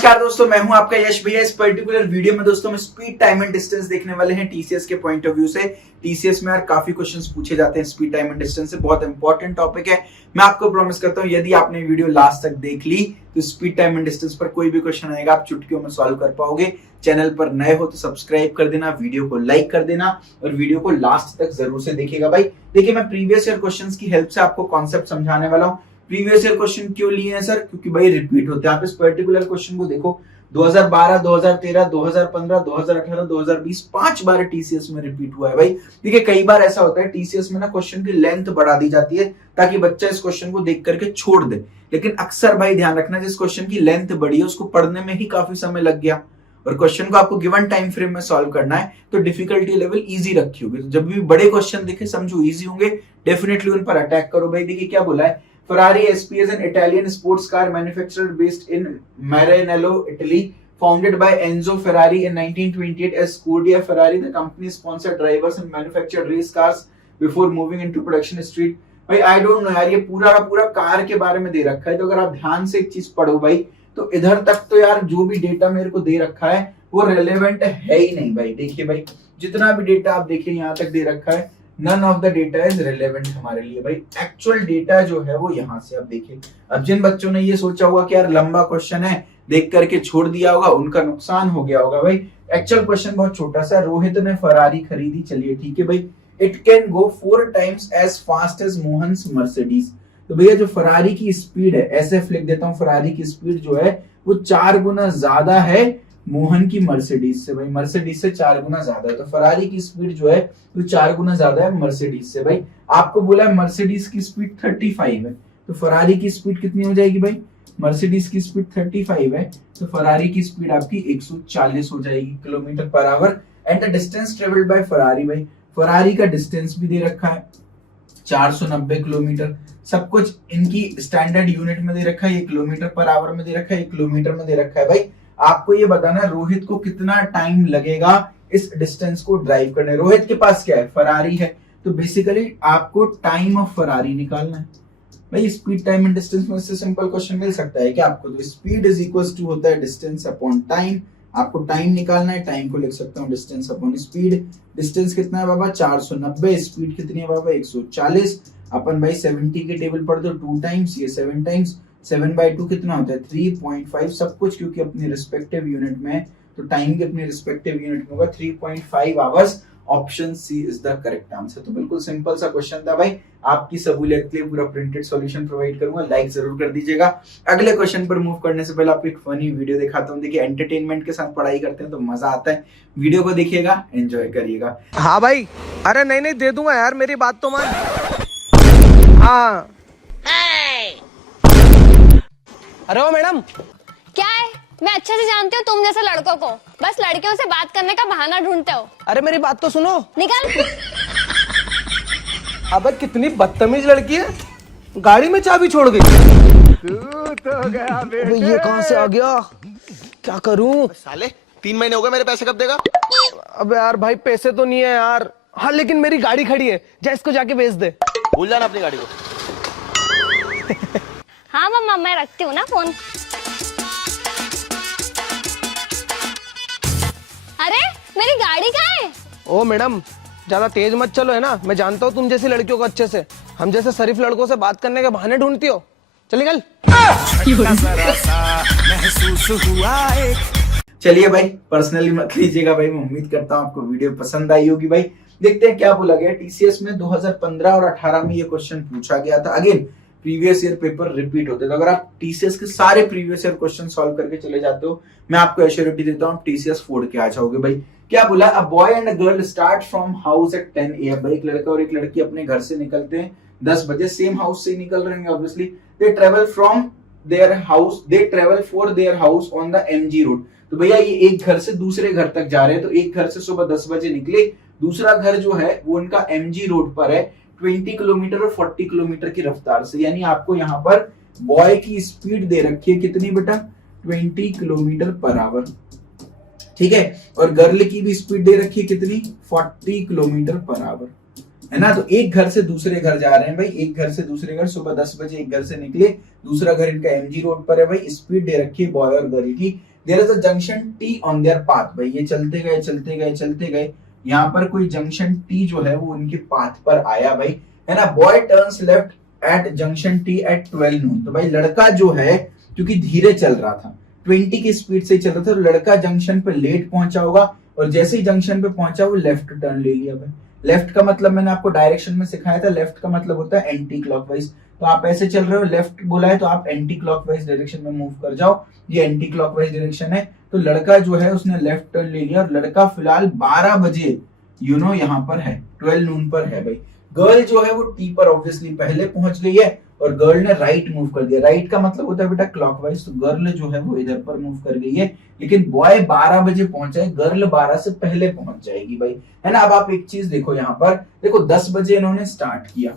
नमस्कार दोस्तों, मैं हूं आपका यश भैया। इस पर्टिकुलर वीडियो में दोस्तों हम स्पीड, टाइम एंड डिस्टेंस देखने वाले हैं टीसीएस के पॉइंट ऑफ व्यू से। टीसीएस में यार काफी क्वेश्चंस पूछे जाते हैं स्पीड, टाइम एंड डिस्टेंस से, बहुत इंपॉर्टेंट टॉपिक है। मैं आपको प्रॉमिस करता हूं यदि आपने वीडियो लास्ट तक देख ली तो स्पीड, टाइम एंड डिस्टेंस पर कोई भी क्वेश्चन आएगा आप चुटकियों में सॉल्व कर पाओगे। चैनल पर नए हो तो सब्सक्राइब कर देना, वीडियो को लाइक कर देना और वीडियो को लास्ट तक जरूर से देखिएगा भाई। देखिए, मैं प्रीवियस ईयर क्वेश्चंस की हेल्प से आपको कॉन्सेप्ट समझाने वाला हूं। प्रीवियस ईयर क्वेश्चन क्यों लिए हैं सर? क्योंकि भाई रिपीट होते हैं। आप इस पर्टिकुलर क्वेश्चन को देखो, 2012, 2013, 2015, 2018, 2020 5 बार टीसीएस में रिपीट हुआ है भाई। देखिए, कई बार ऐसा होता है टीसीएस में ना क्वेश्चन की लेंथ बढ़ा दी जाती है ताकि बच्चा इस क्वेश्चन को देख करके छोड़ दे, लेकिन अक्सर भाई ध्यान रखना, जिस क्वेश्चन की लेंथ बढ़ी है उसको पढ़ने में ही काफी समय लग गया और क्वेश्चन को आपको गिवन टाइम फ्रेम में सॉल्व करना है तो डिफिकल्टी लेवल इजी रखी होगी। तो जब भी बड़े क्वेश्चन दिखे समझो इजी होंगे, डेफिनेटली उन पर अटैक करो भाई। देखिए क्या बोला है, Ferrari SP is an Italian sports car manufacturer based in Maranello, Italy, founded by Enzo Ferrari in 1928 as Scuderia Ferrari. The company sponsored drivers and manufactured race cars before moving into production street. भाई I don't know यार, ये पूरा का पूरा car के बारे में दे रखा है, तो अगर आप ध्यान से एक चीज पढ़ो भाई तो इधर तक तो यार जो भी डेटा मेरे को दे रखा है वो रेलेवेंट है ही नहीं भाई। देखिए भाई, जितना भी डेटा आप देखिए यहाँ तक दे रखा है, none of the data is relevant हमारे लिए भाई। एक्चुअल डेटा जो है वो यहाँ से आप देखिए। अब जिन बच्चों ने ये सोचा होगा कि यार लंबा क्वेश्चन है देख करके छोड़ दिया होगा, उनका नुकसान हो गया होगा भाई। एक्चुअल क्वेश्चन बहुत छोटा सा, रोहित ने फरारी खरीदी, चलिए ठीक है भाई। It can go 4 times as fast as Mohan's Mercedes. तो भैया जो फरारी की स्पीड है, ऐसे लिख देता हूँ, फरारी की स्पीड जो है वो 4 गुना ज्यादा है मोहन की मर्सिडीज से भाई। मर्सिडीज से 4 गुना ज्यादा है, तो फरारी की स्पीड जो है वो 4 गुना ज्यादा है मर्सिडीज से भाई। आपको बोला है मर्सिडीज की स्पीड 35 है, तो फरारी की स्पीड कितनी हो जाएगी भाई? मर्सिडीज की स्पीड 35 है तो फरारी की स्पीड आपकी 140 हो जाएगी kilometre per our. And the distance travelled by Ferrari भाई, फरारी का डिस्टेंस भी दे रखा है 490 किलोमीटर। सब कुछ इनकी स्टैंडर्ड यूनिट में दे रखा है, ये किलोमीटर पर आवर में दे रखा है, ये किलोमीटर में दे रखा है भाई। आपको ये बताना है रोहित को कितना टाइम लगेगा इस डिस्टेंस को ड्राइव करने। रोहित के पास क्या है? फरारी है, तो बेसिकली आपको टाइम ऑफ फरारी निकालना है भाई। स्पीड, टाइम एंड डिस्टेंस में इससे सिंपल क्वेश्चन मिल सकता है कि आपको, तो स्पीड इज इक्वल टू होता है डिस्टेंस अपॉन टाइम। आपको टाइम निकालना है, टाइम को लिख सकता हूँ डिस्टेंस अपॉन स्पीड। डिस्टेंस कितना है बाबा? 490। स्पीड कितनी है बाबा? 140। अपन भाई 70 के टेबल पर दो 2 टाइम्स, ये 7 टाइम्स, 7/2 कितना होता है? 3.5। सब कुछ क्योंकि अपने रिस्पेक्टिव यूनिट में, तो टाइम के अपने रिस्पेक्टिव यूनिट में होगा 3.5 hours. Option C is the correct answer. तो बिल्कुल सिंपल सा क्वेश्चन था भाई। आपकी सहूलियत के लिए पूरा प्रिंटेड सॉल्यूशन प्रोवाइड करूंगा, लाइक जरूर कर दीजिएगा। अगले क्वेश्चन पर मूव करने से पहले आपको एक फनी वीडियो दिखाता हूँ। देखिए, एंटरटेनमेंट के साथ पढ़ाई करते हैं तो मजा आता है। वीडियो को देखिएगा, एंजॉय करिएगा। हाँ भाई, अरे नहीं दे दूंगा यार, मेरी बात तो मान। हाँ अरे ओ मैडम, क्या है? मैं अच्छे से जानती हूँ तुम जैसे लड़कों को बस लड़कियों से बात करने का बहाना ढूंढते हो। अरे मेरी बात तो सुनो। निकल। अबे कितनी बदतमीज लड़की है, गाड़ी में चाबी छोड़ गई। तो गया अबे ये कहाँ से आ गया, क्या करूं? साले 3 महीने हो गए, मेरे पैसे कब देगा? अबे यार भाई पैसे तो नहीं है यार। हाँ लेकिन मेरी गाड़ी खड़ी है, जा इसको जाके बेच दे। भूल जाना अपनी गाड़ी को। हाँ मम्मा, मैं रखती हूँ ना फोन। अरे मेरी गाड़ी कहाँ है? ओ मैडम, ज्यादा तेज मत चलो, है ना। मैं जानता हूँ तुम जैसी लड़कियों को अच्छे से, हम जैसे शरीफ लड़कों से बात करने के बहाने ढूंढती हो। चल निकल। चलिए भाई, पर्सनली मत लीजिएगा भाई। मैं उम्मीद करता हूँ आपको वीडियो पसंद आई होगी भाई। देखते हैं क्या बोला गया। टीसीएस में 2015 और 18 में ये क्वेश्चन पूछा गया था। Again previous year paper repeat होते थे। अगर आप टीसीएस के सारे प्रीवियस ईयर क्वेश्चन सॉल्व करके चले जाते हो, मैं आपको एश्योरिटी देता हूँ टीसीएस फोड़ के आ जाओगे भाई। क्या बोला? A boy and a girl start from house at 10 AM भाई। एक लड़का और एक लड़की अपने घर से निकलते हैं 10 बजे, सेम हाउस से निकल रहे हैं obviously. They travel from their house, they travel for their house on the MG road. तो भैया ये एक घर से दूसरे घर तक जा रहे हैं, तो एक घर से सुबह 10 बजे निकले, दूसरा घर जो है वो उनका MG रोड पर है 20 किलोमीटर और 40 किलोमीटर की रफ्तार से। यानी आपको यहाँ पर बॉय की स्पीड दे रखी है कितनी बेटा? 20 किलोमीटर पर आवर, ठीक है। और गर्ल की भी स्पीड दे रखी है कितनी? 40 किलोमीटर पर आवर, है ना। तो एक घर से दूसरे घर जा रहे हैं भाई, एक घर से दूसरे घर, सुबह 10 बजे एक घर से निकले, दूसरा घर इनका MG रोड पर है भाई। स्पीड दे रखी है बॉय और गर्ल की there is a junction T on their path. भाई ये चलते गए चलते गए चलते गए, यहाँ पर कोई जंक्शन टी जो है वो उनके पाथ पर आया भाई, है ना। Boy turns left at junction T at 12 noon. तो भाई लड़का जो है क्योंकि धीरे चल रहा था, 20 की स्पीड से चल रहा था, तो लड़का जंक्शन पे लेट पहुंचा होगा और जैसे ही जंक्शन पे पहुंचा वो लेफ्ट टर्न ले लिया भाई। लेफ्ट का मतलब मैंने आपको डायरेक्शन में सिखाया था, लेफ्ट का मतलब होता है एंटी क्लॉकवाइज। तो आप ऐसे चल रहे हो, लेफ्ट बोला है तो आप एंटी क्लॉकवाइज डायरेक्शन में मूव कर जाओ, ये एंटी क्लॉकवाइज डायरेक्शन है। तो लड़का जो है उसने लेफ्ट टर्न ले लिया और लड़का फिलहाल 12 बजे यहाँ पर है, 12 नून पर है भाई। गर्ल जो है वो टी पर ऑब्वियसली पहले पहुंच गई है और गर्ल ने राइट मूव कर दिया। राइट का मतलब होता है बेटा क्लॉकवाइज, तो गर्ल जो है वो इधर पर मूव कर गई है, लेकिन बॉय 12 बजे पहुंचा है, गर्ल 12 से पहले पहुंच जाएगी भाई, है ना। अब आप एक चीज देखो, यहाँ पर देखो 10 बजे इन्होंने स्टार्ट किया।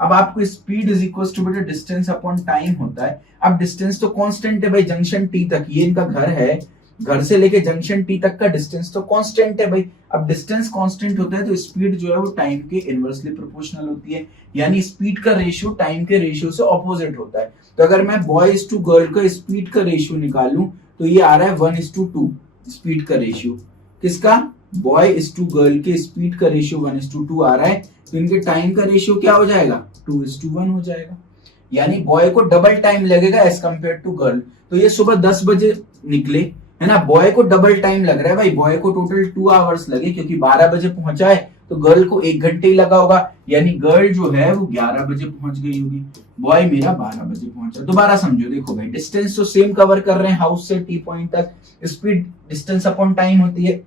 अब आपको स्पीड इज इक्वल टू बेटा डिस्टेंस अपॉन टाइम होता है। अब डिस्टेंस तो कांस्टेंट है भाई, जंक्शन टी तक, ये इनका घर है, घर से लेके जंक्शन टी तक का डिस्टेंस तो कांस्टेंट है भाई। अब डिस्टेंस कांस्टेंट होता है तो स्पीड जो है वो टाइम के इनवर्सली प्रोपोर्शनल होती है, यानी स्पीड का रेशियो टाइम के रेशियो से ऑपोजिट होता है। तो अगर मैं बॉय इज टू गर्ल का स्पीड का रेशियो निकालूं तो ये आ रहा है 1:2 स्पीड का रेशियो। किसका? बॉय इज टू गर्ल के स्पीड का रेशियो 1:2 आ रहा है, तो इनके टाइम का रेशियो क्या हो जाएगा? 2:1 हो जाएगा, यानी बॉय को डबल टाइम लगेगा एज कंपेयर टू गर्ल। तो ये सुबह 10 बजे निकले, है ना, बॉय को डबल टाइम लग रहा है भाई, बॉय को टोटल 2 आवर्स लगे क्योंकि 12 बजे पहुंचा है, तो गर्ल को 1 घंटे ही लगा होगा, यानी गर्ल जो है वो 11 बजे पहुंच गई होगी, बॉय मेरा 12 बजे पहुंचा। दोबारा समझो, देखो भाई डिस्टेंस तो सेम कवर कर रहे हैं हाउस से टी पॉइंट तक, स्पीड डिस्टेंस अपॉन टाइम होती है,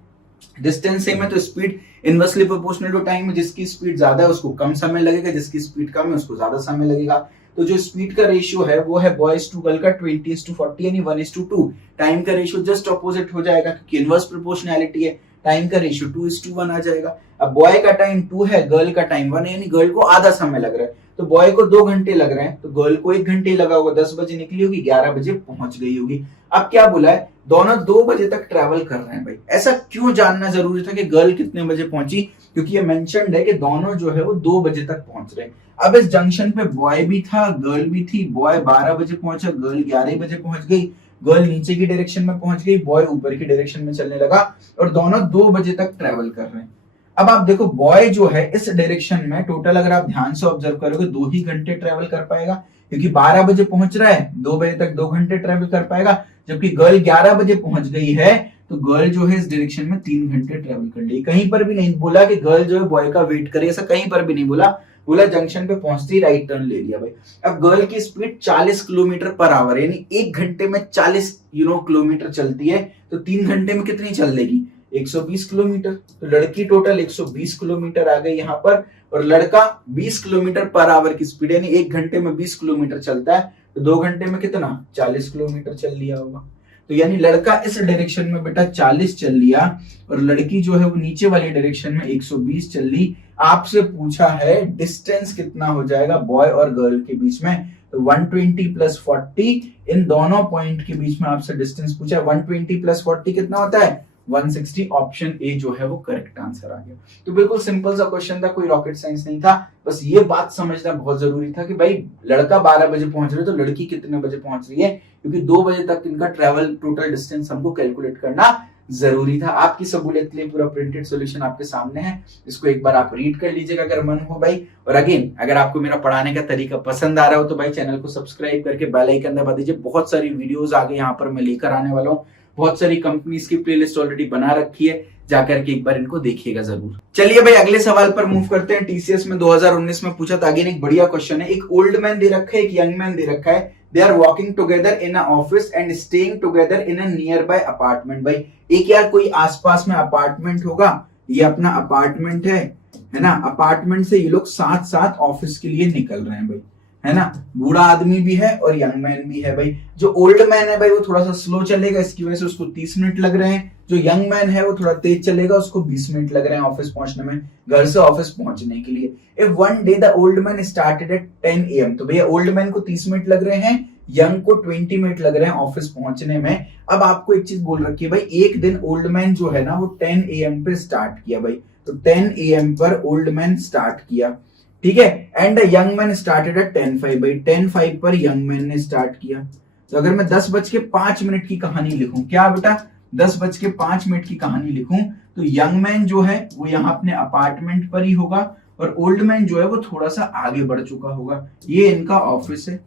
डिस्टेंस सेम है तो speed inversely proportional to time है, जिसकी स्पीड ज्यादा है उसको कम समय लगेगा, जिसकी स्पीड कम है उसको ज्यादा समय लगेगा। तो जो स्पीड का रेशियो है वो है बॉयज टू गर्ल का 20:40 यानी 1:2। टाइम का रेशियो जस्ट ऑपोजिट हो जाएगा क्योंकि इनवर्स प्रोपोर्शनैलिटी है, टाइम का रेशियो 2:1 आ जाएगा। अब बॉय का टाइम 2 है, गर्ल का टाइम 1 है, यानी गर्ल को आधा समय लग रहा है, तो बॉय को 2 घंटे लग रहे हैं, तो गर्ल को 1 घंटे लगा होगा, 10 बजे निकली होगी, 11 बजे पहुंच गई होगी। अब क्या बोला है? दोनों 2 बजे तक ट्रैवल कर रहे हैं भाई। ऐसा क्यों जानना जरूरी था कि गर्ल कितने बजे पहुंची? क्योंकि ये मेंशन्ड है कि दोनों जो है वो 2 बजे तक पहुंच रहे हैं। अब इस जंक्शन पे बॉय भी था, गर्ल भी थी, बॉय 12 बजे पहुंचा, गर्ल 11 बजे पहुंच गई, गर्ल नीचे की डायरेक्शन में पहुंच गई, बॉय ऊपर की डायरेक्शन में चलने लगा और दोनों 2 बजे तक ट्रैवल कर रहे हैं। अब आप देखो बॉय जो है इस डायरेक्शन में टोटल अगर आप ध्यान से ऑब्जर्व करोगे 2 ही घंटे ट्रैवल कर पाएगा, क्योंकि 12 बजे पहुंच रहा है, 2 बजे तक 2 घंटे ट्रैवल कर पाएगा, जबकि गर्ल 11 बजे पहुंच गई है तो गर्ल जो है इस डायरेक्शन में 3 घंटे ट्रैवल कर ली। कहीं पर भी नहीं बोला कि गर्ल जो है बॉय का वेट करे, ऐसा कहीं पर भी नहीं बोला, बोला जंक्शन पे पहुंचते ही राइट टर्न ले लिया भाई। अब गर्ल की स्पीड 40 किलोमीटर पर आवर यानी 1 घंटे में 40 किलोमीटर चलती है, तो 3 घंटे में कितनी चल लेगी? 120 किलोमीटर। तो लड़की टोटल 120 किलोमीटर आ गई यहाँ पर, और लड़का 20 किलोमीटर पर आवर की स्पीड यानी 1 घंटे में 20 किलोमीटर चलता है, तो 2 घंटे में कितना? 40 किलोमीटर चल लिया होगा। तो यानी लड़का इस डायरेक्शन में बेटा 40 चल लिया और लड़की जो है वो नीचे वाली डायरेक्शन में 120 चल ली। आपसे पूछा है डिस्टेंस कितना हो जाएगा बॉय और गर्ल के बीच में, तो 120 + 40 इन दोनों पॉइंट के बीच में आपसे डिस्टेंस पूछा है। 120 + 40 कितना होता है? 160। ऑप्शन ए जो है वो करेक्ट आंसर आ गया। तो बिल्कुल सिंपल सा क्वेश्चन था, कोई रॉकेट साइंस नहीं था, बस ये बात समझना बहुत जरूरी था कि भाई लड़का 12 बजे पहुंच रहा है तो लड़की कितने बजे पहुंच रही है, क्योंकि 2 बजे तक इनका ट्रैवल टोटल डिस्टेंस हमको कैलकुलेट करना जरूरी था। आपकी सहूलियत के लिए पूरा प्रिंटेड सॉल्यूशन आपके सामने है, इसको एक बार आप रीड कर लीजिएगा अगर मन हो भाई। और अगेन अगर आपको मेरा पढ़ाने का तरीका पसंद आ रहा हो तो भाई चैनल को सब्सक्राइब करके बेल आइकन दबा दीजिए। बहुत सारी वीडियोस आगे यहाँ पर मैं लेकर आने वाला हूँ, बहुत सारी कंपनीज की प्लेलिस्ट ऑलरेडी बना रखी है, जाकर के एक बार इनको देखिएगा जरूर। चलिए भाई अगले सवाल पर मूव करते हैं। टीसीएस में 2019 में पूछा था, अगेन एक बढ़िया क्वेश्चन है। एक ओल्ड मैन दे रखा है, एक यंग मैन दे रखा है, they are walking together in a office and staying together in a nearby apartment. भाई एक यार कोई आसपास में अपार्टमेंट होगा, ये अपना अपार्टमेंट है ना, अपार्टमेंट से ये लोग साथ साथ ऑफिस के लिए निकल रहे हैं भाई, है ना। बूढ़ा आदमी भी है और यंग मैन भी है भाई। जो ओल्ड मैन है भाई वो थोड़ा सा स्लो चलेगा, इसकी वजह से उसको 30 मिनट लग रहे हैं। जो यंग मैन है वो थोड़ा तेज चलेगा, उसको 20 मिनट लग रहे हैं ऑफिस पहुंचने में, घर से ऑफिस पहुंचने के लिए। If one day the old man started at 10 AM, तो भैया ओल्ड मैन को 30 मिनट लग रहे हैं, यंग को 20 मिनट लग रहे हैं ऑफिस पहुंचने में। अब आपको एक चीज बोल रखी है भाई, एक दिन ओल्ड मैन जो है ना वो 10 AM पे स्टार्ट किया भाई, तो 10 AM पर ओल्ड मैन स्टार्ट किया, ठीक है। And young man started at 10:05 भाई, 10:05 पर यंग मैन ने स्टार्ट किया। तो अगर मैं 10:05 की कहानी लिखूं, क्या बेटा 10:05 की कहानी लिखूं, तो यंग मैन जो है वो यहाँ अपने अपार्टमेंट पर ही होगा और ओल्ड मैन जो है वो थोड़ा सा आगे बढ़ चुका होगा। ये इनका ऑफिस है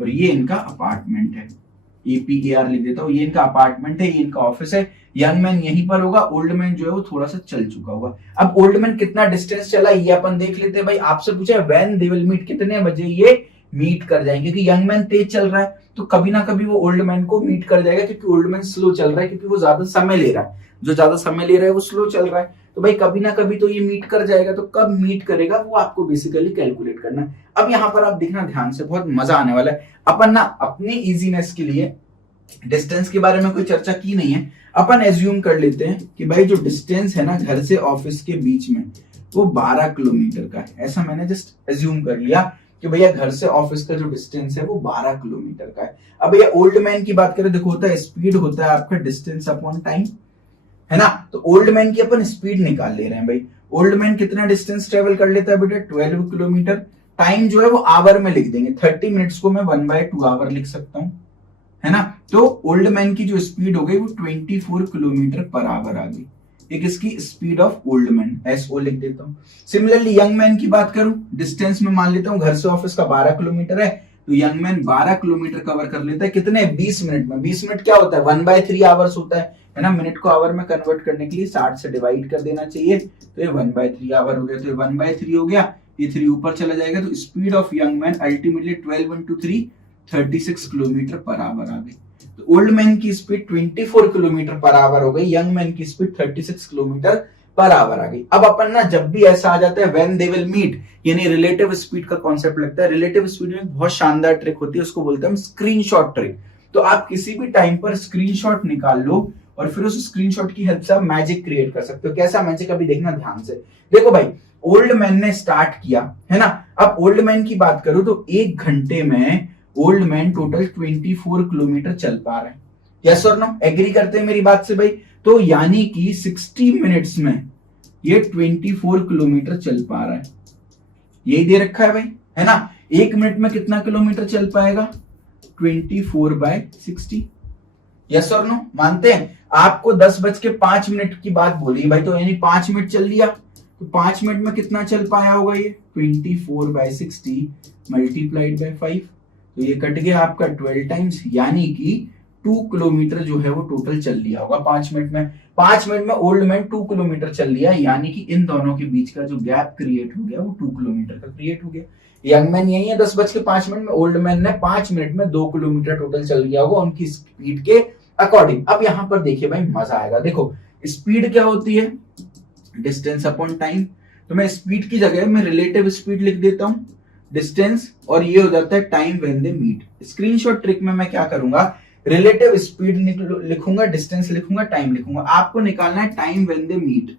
और ये इनका अपार्टमेंट है। APAR लिख देता हूं, ये इनका अपार्टमेंट है, ये इनका ऑफिस है। यंग मैन यहीं पर होगा, ओल्ड मैन जो है वो थोड़ा सा चल चुका होगा। अब ओल्ड मैन कितना डिस्टेंस चला ये अपन देख लेते हैं भाई। आपसे पूछा है व्हेन दे विल मीट, कितने बजे ये मीट कर जाएंगे, क्योंकि यंग मैन तेज चल रहा है तो कभी ना कभी वो ओल्ड मैन को मीट कर जाएगा, क्योंकि ओल्ड मैन स्लो चल रहा है, क्योंकि वो ज्यादा समय ले रहा है। जो ज्यादा समय ले रहा है वो स्लो चल रहा है, तो भाई कभी ना कभी तो ये मीट कर जाएगा। तो कब मीट करेगा वो आपको बेसिकली कैलकुलेट करना है। अब यहाँ पर आप देखना ध्यान से, बहुत मजा आने वाला है। अपन ना अपनी इजीनेस के लिए डिस्टेंस के बारे में कोई चर्चा की नहीं है, अपन एज्यूम कर लेते हैं कि भाई जो डिस्टेंस है ना घर से ऑफिस के बीच में वो 12 किलोमीटर का है। ऐसा मैंने जस्ट एज्यूम कर लिया कि भैया घर से ऑफिस का जो डिस्टेंस है वो 12 किलोमीटर का है। अब भैया ओल्ड मैन की बात करें, देखो होता है स्पीड, होता है आपका डिस्टेंस अपॉन टाइम, है ना। तो ओल्ड मैन की अपन स्पीड निकाल ले रहे हैं भाई। ओल्ड मैन कितना डिस्टेंस ट्रेवल कर लेता है बेटा 12 किलोमीटर। टाइम जो है वो आवर में लिख देंगे, 30 मिनट्स को मैं 1/2 आवर लिख सकता हूं, है ना। तो ओल्ड मैन की जो स्पीड हो गई वो 24 किलोमीटर पर आवर आ गई। एक इसकी speed of old man, SO लिख देता हूं। सिमिलरली यंग मैन की बात करूं, डिस्टेंस में मान लेता हूं घर से ऑफिस का 12 किलोमीटर है, तो यंग मैन 12 किलोमीटर कवर कर लेता है कितने 20 मिनट में। 20 मिनट क्या होता है 1/3 आवर्स होता है ना। मिनट को आवर में कन्वर्ट करने के लिए 60 से डिवाइड कर देना चाहिए, तो ये 1/3 आवर हो गया। तो ये 1/3 हो गया, ये 3 ऊपर चला जाएगा, तो speed of young man ultimately 12 into 3 36 kilometre per hour आ गई। तो ओल्ड मैन की स्पीड 24 किलोमीटर पर आवर हो गई, यंग मैन की स्पीड 36 किलोमीटर पर आवर आ गई। अब अपन ना जब भी ऐसा आ जाता है व्हेन दे विल मीट, यानी रिलेटिव स्पीड का कॉन्सेप्ट लगता है। रिलेटिव स्पीड में बहुत शानदार ट्रिक होती है, उसको बोलते हैं हम स्क्रीनशॉट ट्रिक। तो आप किसी भी टाइम पर स्क्रीनशॉट निकाल लो और फिर उस स्क्रीनशॉट की हेल्प से आप मैजिक क्रिएट कर सकते हो। कैसा मैजिक अभी देखना ध्यान से। देखो भाई ओल्ड मैन ने स्टार्ट किया है ना। अब ओल्ड मैन की बात करूं तो 1 घंटे में ओल्ड मैन टोटल 24 किलोमीटर चल पा रहे हैं। यस और नो, एग्री करते हैं मेरी बात से भाई। तो यानी कि 60 मिनट्स में ये 24 किलोमीटर चल पा रहा है, यही दे रखा है भाई, है ना। 1 मिनट में कितना किलोमीटर चल पाएगा 24/60। यस और नो, मानते हैं। आपको 10:05 की बात बोली भाई, तो यानी 5 मिनट चल लिया, तो 5 मिनट में कितना चल पाया होगा ये 24/60 मल्टीप्लाइड बाय 5, तो ये कट गया आपका 12 टाइम्स, यानी कि 2 किलोमीटर जो है वो टोटल चल लिया होगा 5 मिनट में। 5 मिनट में ओल्ड मैन 2 किलोमीटर चल लिया, यानी कि इन दोनों के बीच का जो गैप क्रिएट हो गया वो 2 किलोमीटर का क्रिएट हो गया। यंग मैन यही है 10:05 में, ओल्ड मैन ने 5 मिनट में 2 किलोमीटर टोटल चल लिया होगा उनकी स्पीड के अकॉर्डिंग। अब यहां पर देखिए भाई मजा आएगा। देखो स्पीड क्या होती है डिस्टेंस अपॉन टाइम, तो मैं स्पीड की जगह में रिलेटिव स्पीड लिख देता हूं डिस्टेंस, और ये हो जाता है time when they meet. Screenshot trick में मैं क्या करूंगा रिलेटिव स्पीड लिखूंगा, डिस्टेंस लिखूंगा, टाइम लिखूंगा। आपको निकालना है टाइम व्हेन दे मीट,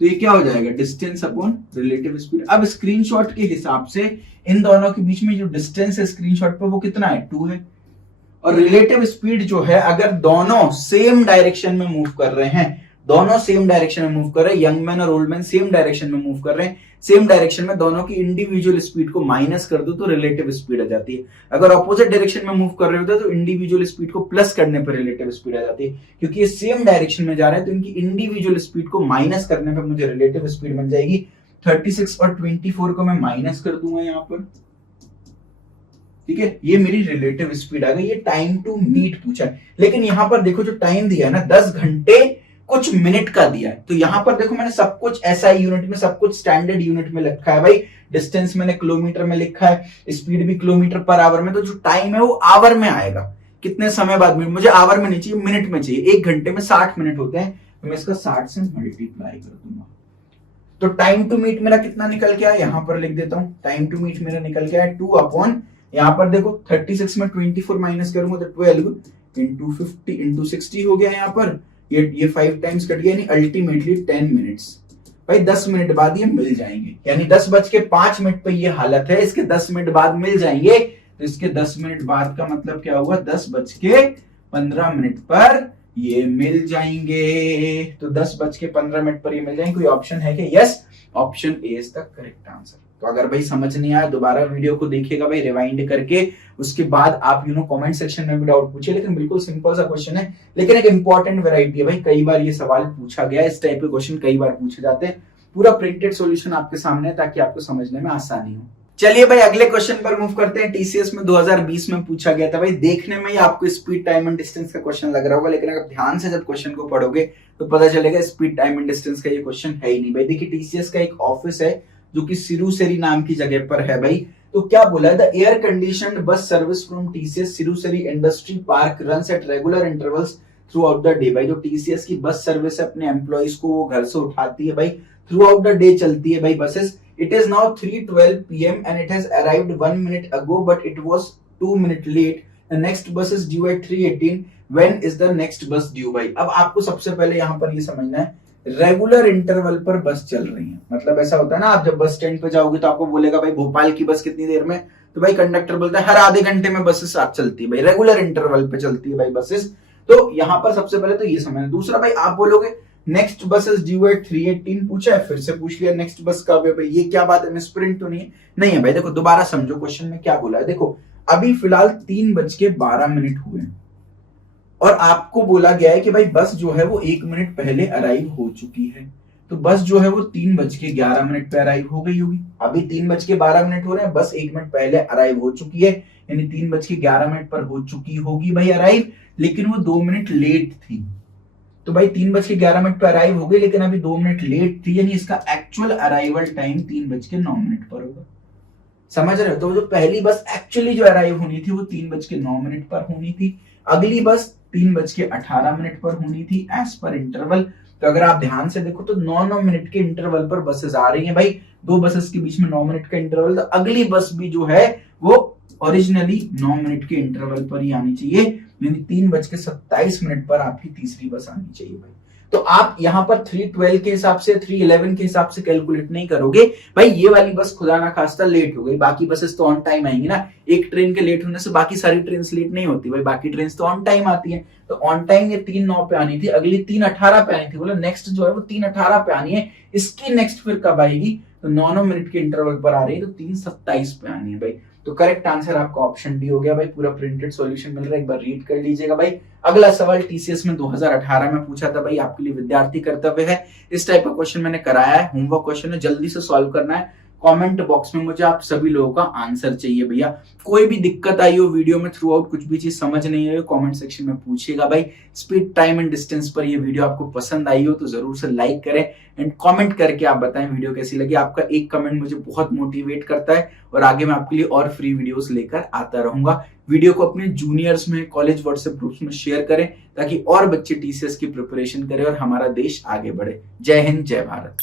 तो ये क्या हो जाएगा डिस्टेंस अपॉन रिलेटिव स्पीड। अब स्क्रीनशॉट के हिसाब से इन दोनों के बीच में जो डिस्टेंस है स्क्रीनशॉट पे वो कितना है 2 है, और रिलेटिव स्पीड जो है अगर दोनों सेम डायरेक्शन में मूव कर रहे हैं, दोनों सेम डायरेक्शन में मूव कर रहे हैं, यंग मैन और ओल्ड मैन सेम डायरेक्शन में मूव कर रहे हैं, सेम डायरेक्शन में, दोनों की इंडिविजुअल स्पीड को माइनस कर दो तो रिलेटिव स्पीड आ जाती है। अगर ऑपोजिट डायरेक्शन में मूव कर रहे होते हैं तो इंडिविजुअल स्पीड को प्लस करने पर रिलेटिव स्पीड आ जाती है। क्योंकि ये सेम डायरेक्शन में जा रहे हैं तो इनकी इंडिविजुअल स्पीड को माइनस करने पर मुझे रिलेटिव स्पीड बन जाएगी 36 और 24 को मैं माइनस कर दूंगा यहाँ पर, ठीक है। ये मेरी रिलेटिव स्पीड आ गई। ये टाइम टू मीट पूछा है, लेकिन यहां पर देखो जो टाइम दिया है ना 10 घंटे कुछ मिनट का दिया है। तो यहां पर देखो मैंने सब कुछ SI यूनिट में, सब कुछ स्टैंडर्ड यूनिट में लिखा है भाई। डिस्टेंस मैंने किलोमीटर में लिखा है, स्पीड भी किलोमीटर पर आवर में, तो जो टाइम है वो आवर में आएगा। कितने समय बाद मिनट, मुझे आवर में नहीं चाहिए मिनट में चाहिए। 1 घंटे में 60 मिनट होते हैं, तो मैं इसका 60 से मल्टीप्लाई कर दूंगा। तो टाइम टू मीट मेरा कितना निकल के आया यहां पर लिख देता हूं। टाइम टू मीट मेरा निकल के आया 2 अपॉन, यहां पर देखो 36 में 24 माइनस करूंगा तो 12 इंटू 50 इंटू 60 हो गया। यहाँ पर ये 5 टाइम्स कट गया, यानी अल्टीमेटली 10 मिनट्स। भाई 10 मिनट बाद ये मिल जाएंगे, यानी 10:05 पे ये हालत है, इसके 10 मिनट बाद मिल जाएंगे। तो इसके 10 मिनट बाद का मतलब क्या हुआ 10:15 पर ये मिल जाएंगे। तो 10:15 पर ये मिल जाएंगे। कोई ऑप्शन है कि yes, option A is the correct answer. तो अगर भाई समझ नहीं आया दोबारा वीडियो को देखिएगा भाई रिवाइंड करके, उसके बाद आप कमेंट सेक्शन में भी डाउट पूछिए। लेकिन बिल्कुल सिंपल सा क्वेश्चन है, लेकिन एक इंपॉर्टेंट वैरायटी है भाई, कई बार ये सवाल पूछा गया, इस टाइप के क्वेश्चन कई बार पूछे जाते हैं। पूरा प्रिंटेड सॉल्यूशन आपके सामने है ताकि आपको समझने में आसानी हो। चलिए भाई अगले क्वेश्चन पर मूव करते हैं। टीसीएस में 2020 में पूछा गया था भाई, देखने में ही आपको स्पीड टाइम एंड डिस्टेंस का क्वेश्चन लग रहा होगा, लेकिन अगर ध्यान से जब क्वेश्चन को पढ़ोगे तो पता चलेगा स्पीड टाइम एंड डिस्टेंस का ये क्वेश्चन है ही नहीं भाई। देखिए टीसीएस का एक ऑफिस है जो कि सिरुसेरी नाम की जगह पर है भाई। तो क्या बोला है, the air conditioned bus service from TCS Siruseri industry park runs at regular intervals throughout the day. भाई जो टीसीएस की बस सर्विस है अपने एम्प्लॉइज को वो घर से उठाती है भाई, थ्रू आउट द डे चलती है भाई buses. It is now 3:12 p.m. and it has arrived 1 minute ago, but it was 2 minutes late. The next bus is due at 3:18. When is the next bus due? भाई अब आपको सबसे पहले यहाँ पर ये समझना है रेगुलर इंटरवल पर बस चल रही है। मतलब ऐसा होता है ना, आप जब बस स्टैंड पे जाओगे तो आपको बोलेगा भाई भोपाल की बस कितनी देर में, तो भाई कंडक्टर बोलता है हर आधे घंटे में बसेस चलती है भाई, रेगुलर इंटरवल पे चलती है भाई बसेस। तो यहाँ पर सबसे पहले तो ये समझना। दूसरा भाई आप बोलोगे नेक्स्ट बस इज ड्यू एट 3:18, पूछा है फिर से पूछ लिया नेक्स्ट बस कब है भाई, ये क्या बात है, मिसप्रिंट तो नहीं है? नहीं है भाई। देखो दोबारा समझो क्वेश्चन में क्या बोला है। देखो अभी फिलहाल 3:12 हुए और आपको बोला गया है कि भाई बस जो है वो 1 मिनट पहले अराइव हो चुकी है। तो बस जो है वो 3:11 पे अराइव हो गई होगी। अभी 3:12 हो रहे हैं, बस 1 मिनट पहले अराइव हो चुकी है, यानी 3:11 पर हो चुकी होगी भाई अराइव, लेकिन वो 2 मिनट लेट थी। तो भाई 3:11 पे अराइव हो गई, लेकिन अभी 2 मिनट लेट थी, यानी इसका एक्चुअल अराइवल टाइम 3:09 पर होगा। समझ रहे हो? तो जो पहली बस एक्चुअली जो अराइव होनी थी वो 3:09 पर होनी थी, अगली बस 3:18 पर होनी थी एज पर इंटरवल। तो अगर आप ध्यान से देखो तो 9 मिनट के इंटरवल पर बसेस आ रही हैं भाई, 2 बसेस के बीच में 9 मिनट का इंटरवल। तो अगली बस भी जो है वो ओरिजिनली 9 मिनट के इंटरवल पर ही आनी चाहिए, यानी 3:27 पर आपकी तीसरी बस आनी चाहिए भाई। तो आप यहाँ पर 3:12 के हिसाब से 3:11 के हिसाब से कैलकुलेट नहीं करोगे भाई, ये वाली बस खुदा ना खास्ता लेट हो गई, बाकी बसेस तो ऑन टाइम आएंगी ना। एक ट्रेन के लेट होने से बाकी सारी ट्रेन लेट नहीं होती भाई, बाकी ट्रेन तो ऑन टाइम आती है। तो ऑन टाइम ये 3:09 पे आनी थी, अगली 3:18 पे आनी थी, बोला नेक्स्ट जो है वो 3:18 पे आनी है। इसकी नेक्स्ट फिर कब आएगी, तो 9 मिनट के इंटरवल पर आ रही है, तो 3:27 पे आनी है भाई। तो करेक्ट आंसर आपका ऑप्शन डी हो गया भाई। पूरा प्रिंटेड सॉल्यूशन मिल रहा है, एक बार रीड कर लीजिएगा भाई। अगला सवाल टीसीएस में 2018 में पूछा था भाई, आपके लिए विद्यार्थी कर्तव्य है, इस टाइप का क्वेश्चन मैंने कराया है, होमवर्क क्वेश्चन है, जल्दी से सॉल्व करना है। कमेंट बॉक्स में मुझे आप सभी लोगों का आंसर चाहिए भैया। कोई भी दिक्कत आई हो वीडियो में, थ्रू आउट कुछ भी चीज समझ नहीं आई हो, कमेंट सेक्शन में पूछिएगा भाई। स्पीड टाइम एंड डिस्टेंस पर ये वीडियो आपको पसंद आई हो तो जरूर से लाइक करें एंड कमेंट करके आप बताएं वीडियो कैसी लगी। आपका एक कमेंट मुझे बहुत मोटिवेट करता है और आगे मैं आपके लिए और फ्री वीडियोस लेकर आता रहूंगा। वीडियो को अपने जूनियर्स में, कॉलेज व्हाट्सएप ग्रुप्स में शेयर करें ताकि और बच्चे टीसीएस की प्रिपरेशन करें और हमारा देश आगे बढ़े। जय हिंद, जय भारत।